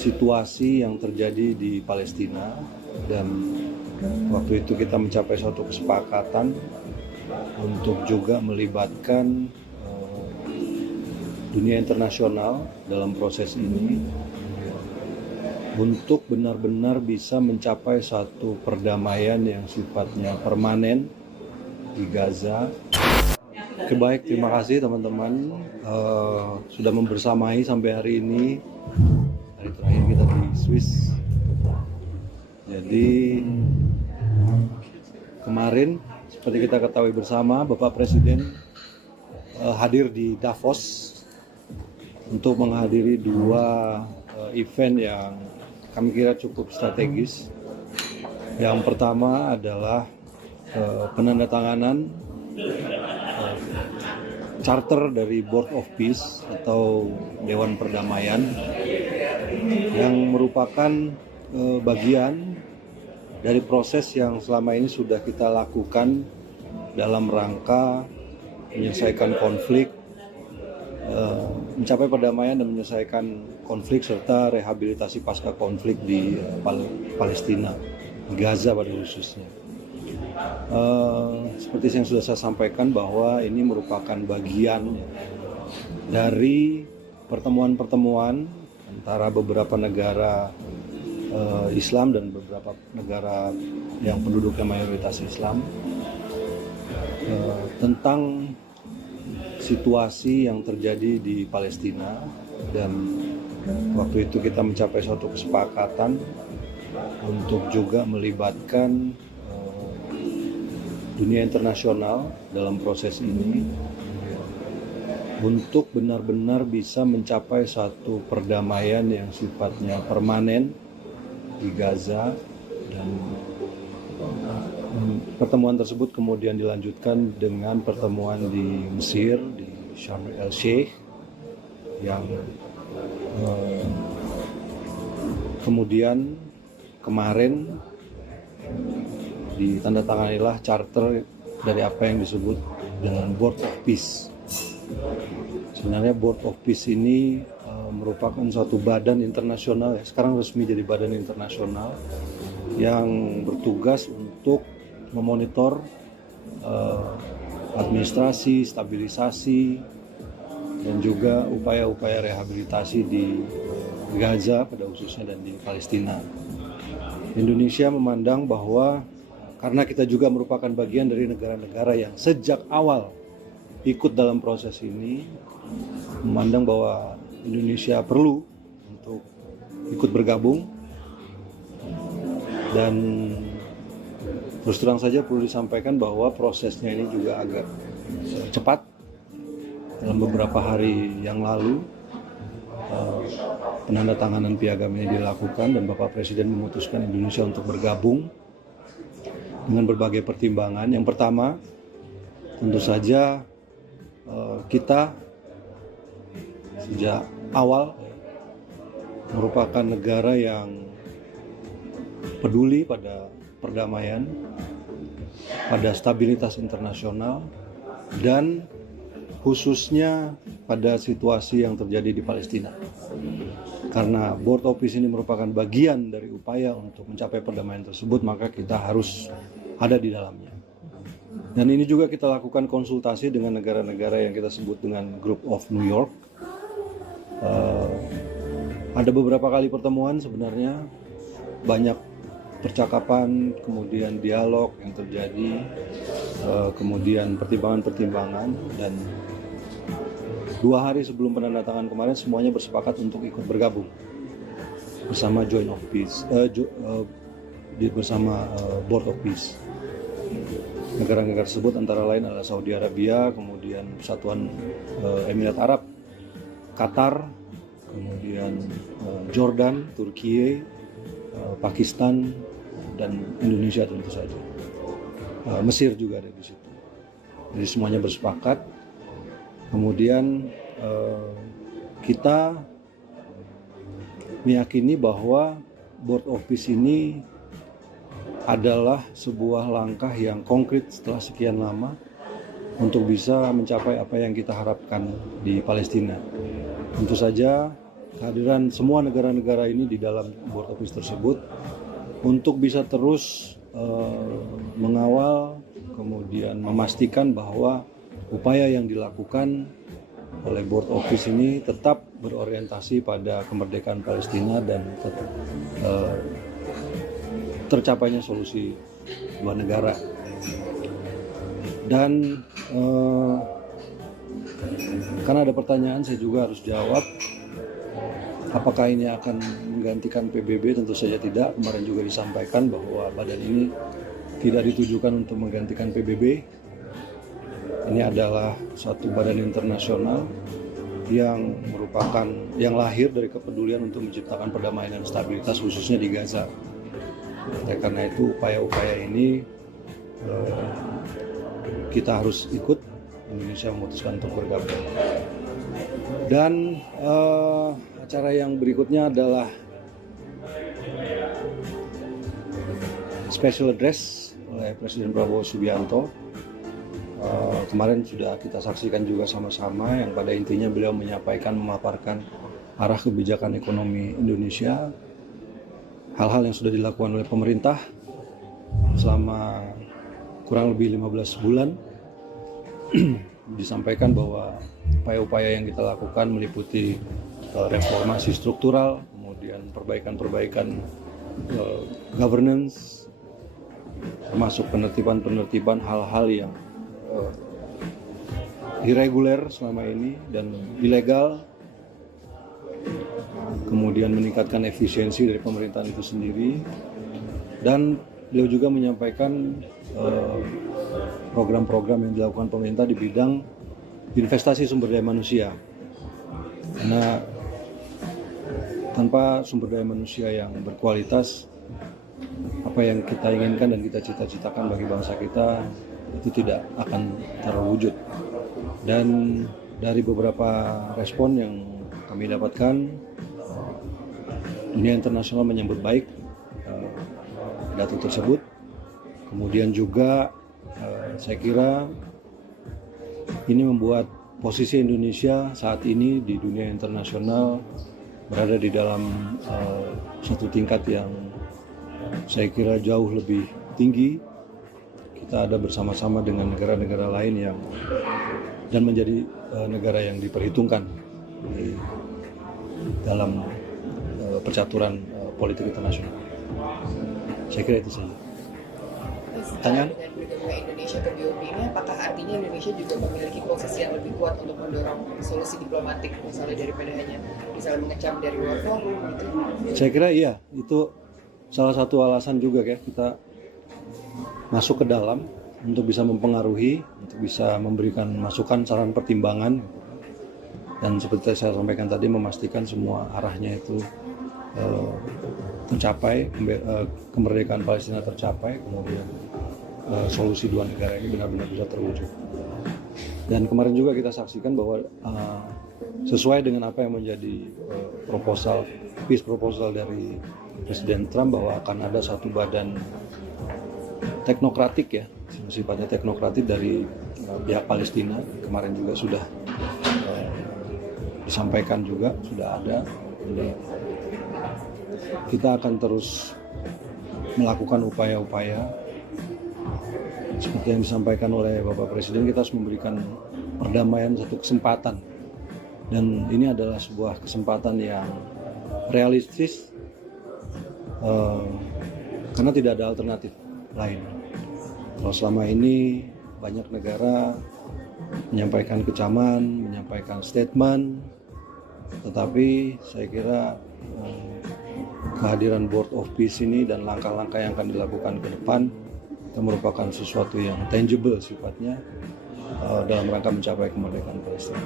situasi yang terjadi di Palestina, dan waktu itu kita mencapai suatu kesepakatan untuk juga melibatkan dunia internasional dalam proses ini untuk benar-benar bisa mencapai satu perdamaian yang sifatnya permanen di Gaza. Baik, terima kasih teman-teman sudah membersamai sampai hari ini. Hari terakhir kita di Swiss. Jadi kemarin seperti kita ketahui bersama, Bapak Presiden hadir di Davos untuk menghadiri dua event yang kami kira cukup strategis. Yang pertama adalah penandatanganan charter dari Board of Peace atau Dewan Perdamaian yang merupakan bagian dari proses yang selama ini sudah kita lakukan dalam rangka menyelesaikan konflik, mencapai perdamaian dan menyelesaikan konflik serta rehabilitasi pasca konflik di Palestina, di Gaza pada khususnya. Seperti yang sudah saya sampaikan bahwa ini merupakan bagian dari pertemuan-pertemuan antara beberapa negara Islam dan beberapa negara yang penduduknya mayoritas Islam tentang situasi yang terjadi di Palestina, dan waktu itu kita mencapai suatu kesepakatan untuk juga melibatkan dunia internasional dalam proses ini untuk benar-benar bisa mencapai satu perdamaian yang sifatnya permanen di Gaza, dan pertemuan tersebut kemudian dilanjutkan dengan pertemuan di Mesir, di Sharm el-Sheikh, yang kemudian kemarin ditandatanganilah charter dari apa yang disebut dengan Board of Peace. Sebenarnya Board of Peace ini merupakan suatu badan internasional, ya, sekarang resmi jadi badan internasional yang bertugas untuk memonitor administrasi, stabilisasi, dan juga upaya-upaya rehabilitasi di Gaza pada khususnya dan di Palestina. Indonesia memandang bahwa karena kita juga merupakan bagian dari negara-negara yang sejak awal ikut dalam proses ini, memandang bahwa Indonesia perlu untuk ikut bergabung, dan terus terang saja perlu disampaikan bahwa prosesnya ini juga agak cepat. Dalam beberapa hari yang lalu penandatanganan piagam ini dilakukan dan Bapak Presiden memutuskan Indonesia untuk bergabung dengan berbagai pertimbangan. Yang pertama, tentu saja kita sejak awal merupakan negara yang peduli pada perdamaian, pada stabilitas internasional, dan khususnya pada situasi yang terjadi di Palestina. Karena Board of Peace ini merupakan bagian dari upaya untuk mencapai perdamaian tersebut, maka kita harus ada di dalamnya. Dan ini juga kita lakukan konsultasi dengan negara-negara yang kita sebut dengan Group of New York. Ada beberapa kali pertemuan, sebenarnya banyak percakapan, kemudian dialog yang terjadi, kemudian pertimbangan-pertimbangan, dan 2 hari sebelum penandatanganan kemarin semuanya bersepakat untuk ikut bergabung bersama Joint of Peace, bersama Board of Peace. Negara-negara tersebut antara lain adalah Saudi Arabia, kemudian Persatuan Emirat Arab, Qatar, kemudian Jordan, Turki, Pakistan, dan Indonesia tentu saja. Mesir juga ada di situ. Jadi semuanya bersepakat. Kemudian kita meyakini bahwa Board of Peace ini adalah sebuah langkah yang konkret setelah sekian lama untuk bisa mencapai apa yang kita harapkan di Palestina. Tentu saja kehadiran semua negara-negara ini di dalam board of peace tersebut untuk bisa terus mengawal, kemudian memastikan bahwa upaya yang dilakukan oleh board of peace ini tetap berorientasi pada kemerdekaan Palestina dan tetap tercapainya solusi dua negara. Dan karena ada pertanyaan, saya juga harus jawab. Apakah ini akan menggantikan PBB? Tentu saja tidak. Kemarin juga disampaikan bahwa badan ini tidak ditujukan untuk menggantikan PBB. Ini adalah satu badan internasional yang merupakan yang lahir dari kepedulian untuk menciptakan perdamaian dan stabilitas khususnya di Gaza. Karena itu upaya-upaya ini kita harus ikut. Indonesia memutuskan untuk bergabung. Dan acara yang berikutnya adalah special address oleh Presiden Prabowo Subianto. Kemarin sudah kita saksikan juga sama-sama, yang pada intinya beliau menyampaikan, memaparkan arah kebijakan ekonomi Indonesia, hal-hal yang sudah dilakukan oleh pemerintah selama kurang lebih 15 bulan. Disampaikan bahwa upaya-upaya yang kita lakukan meliputi reformasi struktural, kemudian perbaikan-perbaikan governance, termasuk penertiban hal-hal yang irreguler selama ini dan ilegal, kemudian meningkatkan efisiensi dari pemerintahan itu sendiri. Dan beliau juga menyampaikan program-program yang dilakukan pemerintah di bidang investasi sumber daya manusia. Karena tanpa sumber daya manusia yang berkualitas, apa yang kita inginkan dan kita cita-citakan bagi bangsa kita itu tidak akan terwujud. Dan dari beberapa respon yang kami dapatkan, dunia internasional menyambut baik pidato tersebut. Kemudian juga saya kira ini membuat posisi Indonesia saat ini di dunia internasional berada di dalam satu tingkat yang saya kira jauh lebih tinggi. Kita ada bersama-sama dengan negara-negara lain yang dan menjadi negara yang diperhitungkan di dalam percaturan politik internasional. Saya kira itu saja. Pertanyaan? Dengan bergabungnya Indonesia ke BOP ini, apakah artinya Indonesia juga memiliki posisi yang lebih kuat untuk mendorong solusi diplomatik, misalnya daripada hanya misalnya mengecam dari luar forum gitu? Saya kira iya, itu salah satu alasan juga ya kita masuk ke dalam untuk bisa mempengaruhi, untuk bisa memberikan masukan, saran, pertimbangan. Dan seperti saya sampaikan tadi, memastikan semua arahnya itu tercapai, kemerdekaan Palestina tercapai, kemudian solusi dua negara ini benar-benar bisa terwujud. Dan kemarin juga kita saksikan bahwa sesuai dengan apa yang menjadi peace proposal dari Presiden Trump, bahwa akan ada satu badan teknokratik ya, sifatnya teknokratik dari pihak Palestina. Kemarin juga sudah disampaikan juga, sudah ada. Jadi kita akan terus melakukan upaya-upaya seperti yang disampaikan oleh Bapak Presiden. Kita harus memberikan perdamaian satu kesempatan, dan ini adalah sebuah kesempatan yang realistis karena tidak ada alternatif lain. Kalau selama ini banyak negara menyampaikan kecaman, menyampaikan statement, tetapi saya kira kehadiran Board of Peace ini dan langkah-langkah yang akan dilakukan ke depan itu merupakan sesuatu yang tangible sifatnya dalam rangka mencapai kemerdekaan Palestina.